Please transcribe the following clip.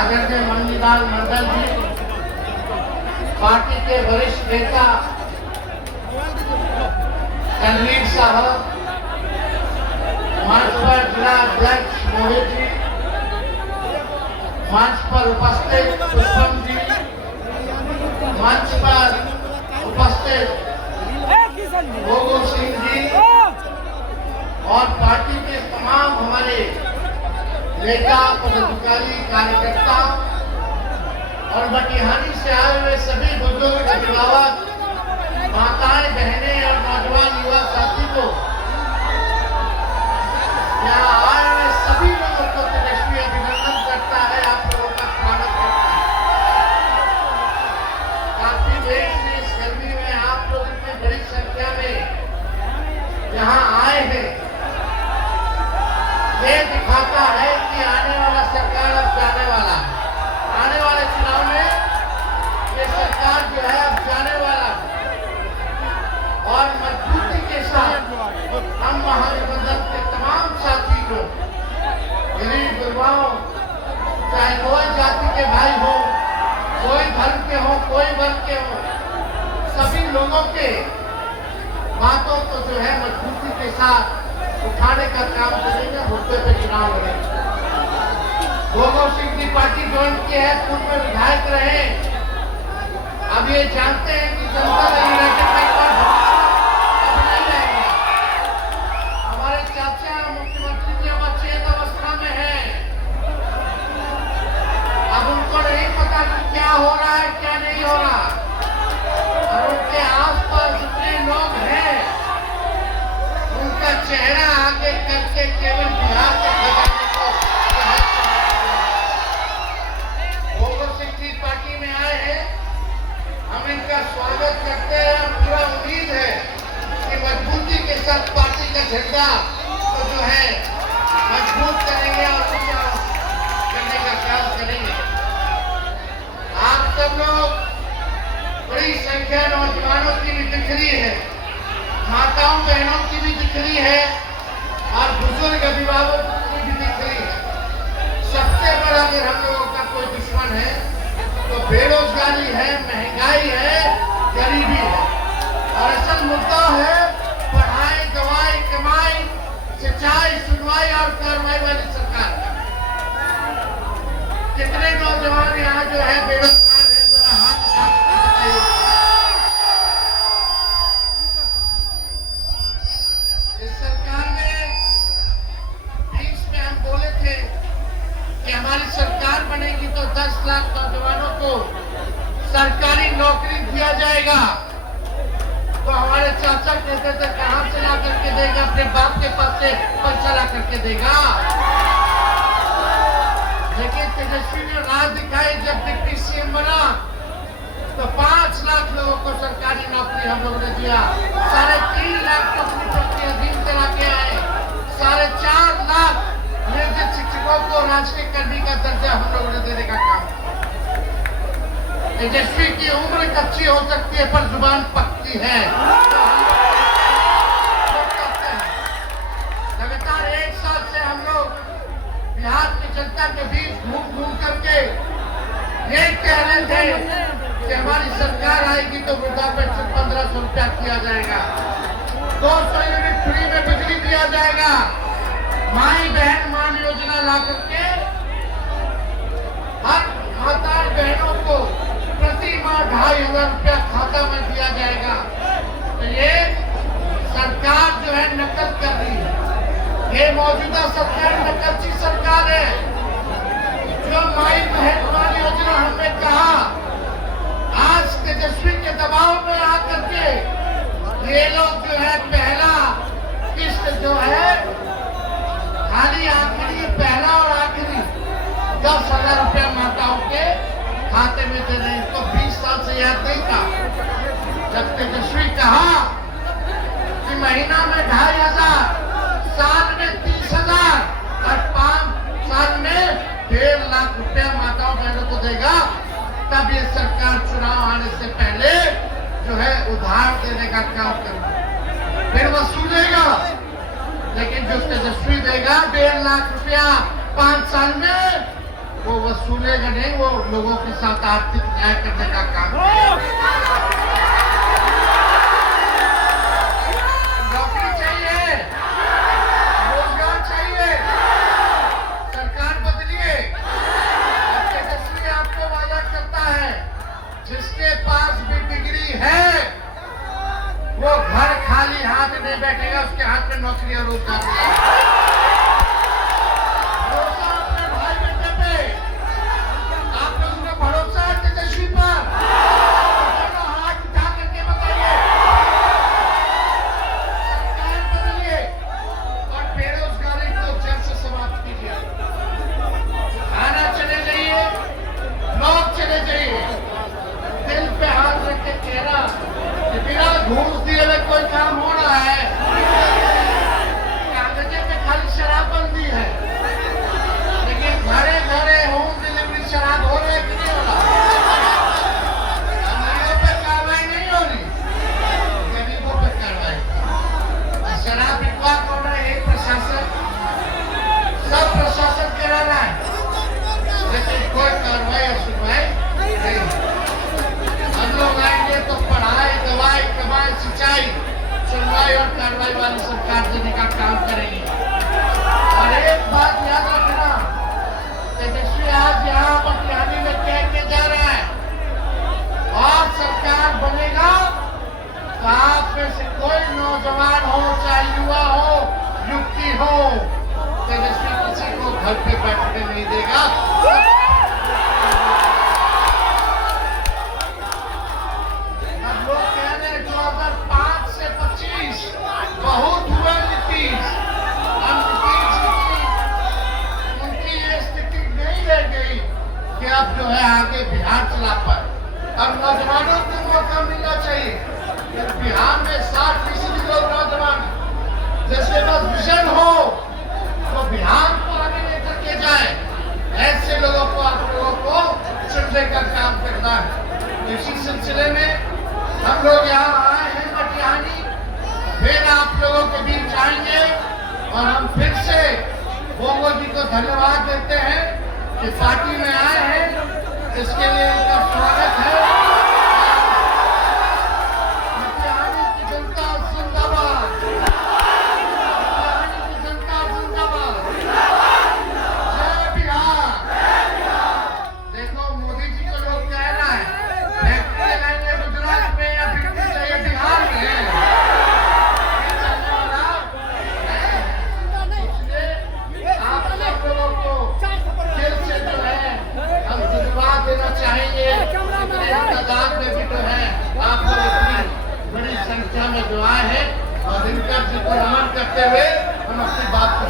आदरणीय मनीलाल मंडल जी, पार्टी के वरिष्ठ नेता रणवीर साहब, मंच पर जिला अध्यक्ष मोहित जी, मंच पर उपस्थित पुष्पम जी, मंच पर उपस्थित गोगो सिंह जी और पार्टी के तमाम हमारे नेता, पदाधिकारी, कार्यकर्ता और बटिहानी से आए हुए सभी बुजुर्ग, अभिभावक, माताएं, बहनें और नौजवान युवा साथी को, यहाँ आए हुए सभी लोगों को तेजस्वी अभिनंदन करता है, आप लोगों का स्वागत करता है। काफी देर से इस गर्मी में आप लोग इतनी बड़ी संख्या में यहाँ आए हैं, ये दिखाता है कि आने वाला सरकार अब जाने वाला है। आने वाले चुनाव में ये सरकार जो है अब जाने वाला है और मजबूती के साथ हम महागठबंधन के तमाम साथी को, गरीब गुरबाओं, चाहे कोई जाति के भाई हो, कोई धर्म के हो, कोई वर्ग के हो, सभी लोगों के बातों को जो है मजबूती के साथ उठाने का काम करेंगे, मुद्दे पे चुनाव लड़ेंगे। गोगो सिंह की पार्टी ज्वाइन की है, पूर्व में विधायक रहे। अब ये जानते हैं कि जनता दल यूनाइटेड में अब नहीं रहेगा। हमारे चाचा मुख्यमंत्री जी अब अचेत अवस्था में हैं। अब उनको नहीं पता कि क्या हो रहा है, क्या नहीं हो रहा, और उनके आसपास जितने लोग हैं उनका चेहरा आगे करके केवल बिहार के खजाने को गोगो सिंह जी पार्टी में आए हैं। हम इनका स्वागत करते हैं। पूरा उम्मीद है कि मजबूती के साथ पार्टी का झंडा तो जो है मजबूत करेंगे और ऊंचा करने का काम करेंगे। आप सब लोग, बड़ी संख्या नौजवानों की भी दिख रही है, माताओं बहनों की भी दिख रही है और बुजुर्ग अभिभावकों की भी दिख रही है। सबसे बड़ा अगर हम लोगों का कोई दुश्मन है तो बेरोजगारी है, महंगाई है, गरीबी है, और असल मुद्दा है पढ़ाई, दवाई, कमाई, सिंचाई, सुनवाई और कार्रवाई वाली सरकार। कितने नौजवान यहाँ जो है बेरोजगार है, जरा हाथ उठा के बताइए। इस सरकार ने 20 में हम बोले थे कि हमारी सरकार बनेगी तो 10 लाख नौजवानों को सरकारी नौकरी दिया जाएगा। तो हमारे चाचा कहते थे कहां से ला करके देगा, अपने बाप के पास से पैसा ला करके देगा। लेकिन तेजस्वी ने राह दिखाई, जब डिप्टी सीएम बना तो 5 लाख लोगों को सरकारी नौकरी हम लोगों ने दिया। 3.5 लाख नौकरी प्रति अधीन चला के आए। 4.5 लाख नियोजित शिक्षकों को राजकीय कर्मी का दर्जा हम लोगों ने देने का काम किया। तेजस्वी की उम्र कच्ची हो सकती है पर जुबान पक्की है। लगातार 1 साल से हम लोग बिहार की जनता के बीच घूम करके ये कह रहे थे कि हमारी सरकार आएगी तो वृद्धा पेंशन 1500 रुपया किया जाएगा, 200 यूनिट फ्री में बिजली दिया जाएगा, माई बहन मान योजना ला करके हर माता बहनों को प्रति माह 2500 रुपया खाता में दिया जाएगा। तो ये सरकार जो है नकल कर रही है। ये मौजूदा सरकार नकलची सरकार है। जो माई बहन मान योजना हमने कहा, आज तेजस्वी के दबाव में आकर के ये लोग जो है पहला किस्त जो है खाली आखिरी, पहला और आखिरी 10,000 रुपया माताओं के खाते में दे रहे हैं। तो 20 साल से याद नहीं था जब तेजस्वी कहा कि महीना में 2,500, साल में 30,000 और 5 साल में 1.5 लाख रुपया माताओं बहनों को देगा। तब ये सरकार चुनाव आने से पहले जो है उधार देने का काम करेगा, फिर वसूलेगा। लेकिन जो तेजस्वी देगा 1.5 लाख रुपया 5 साल में, वो वसूलेगा नहीं, वो लोगों के साथ आर्थिक न्याय करने का काम करेगा। नौकरी चाहिए, रोजगार चाहिए, सरकार बदलिए। और तेजस्वी आपको वादा करता है, जिसके पास भी डिग्री है वो घर खाली हाथ नहीं बैठेगा, उसके हाथ में नौकरी और रोजगार मिलेगा। भरोसा अपने भाई बेटे पे, आप लोगों का भरोसा है तेजस्वी पर, दोनों हाथ उठा करके बताइए सरकार बदलिए और बेरोजगारी को जड़ से समाप्त कीजिए। थाना चले जाइए, लोग चले जाइए, दिल पे हाथ रख के कहना कि बिना घूस दिए हुए कोई काम हो रहा है, कागजे पे खाली शराबबंदी है, लेकिन घरे घरे होम डिलीवरी शराब हो रही है कि नहीं हो रहा? अमीरों पे कार्रवाई नहीं हो रही, गरीबों पे कार्रवाई। शराब बिकवा कौन है? एक प्रशासन, सब प्रशासन करा रहा है, लेकिन कोई कार्रवाई और सुनवाई नहीं। हम लोग आएंगे तो पढ़ाई, दवाई, कमाई, सिंचाई, सुनवाई और कार्रवाई वाली सरकार देने का काम करेंगे। और एक बात याद रखना, तेजस्वी आज यहाँ पटियाली में कह के जा रहा है, और सरकार बनेगा तो आप में से कोई नौजवान हो, चाहे युवा हो, युवती हो, तेजस्वी किसी को घर पे बैठने नहीं देगा। बहुत हुआ नीतीश, अब नीतीश उनकी ये स्थिति नहीं रह गई कि अब जो है आगे बिहार चला पाए। अब नौजवानों को मौका मिलना चाहिए। बिहार में 60% लोग नौजवान, जैसे बस विजन हो तो बिहार को आगे लेकर के जाए, ऐसे लोगों को आप लोगों को चुनने का काम करना है। इसी सिलसिले में हम लोग यहाँ आए हैं पटियाली, फिर आप लोगों के बीच आएंगे और हम फिर से मोदी जी को धन्यवाद देते हैं कि पार्टी में आए हैं, इसके लिए उनका स्वागत है। पटियाली की जनता जिंदाबाद, पटियाली की जनता जिंदाबाद, जय बिहार। देखो मोदी जी को लोग कह रहा है फैक्ट्री लगाएंगे गुजरात में या फैक्ट्री चाहिए बिहार में, देना चाहेंगे। इतने तादाद में भी तो है, आप लोग इतनी बड़ी संख्या में जो आए हैं और दिनकर जी को नमन करते हुए हम अपनी बात को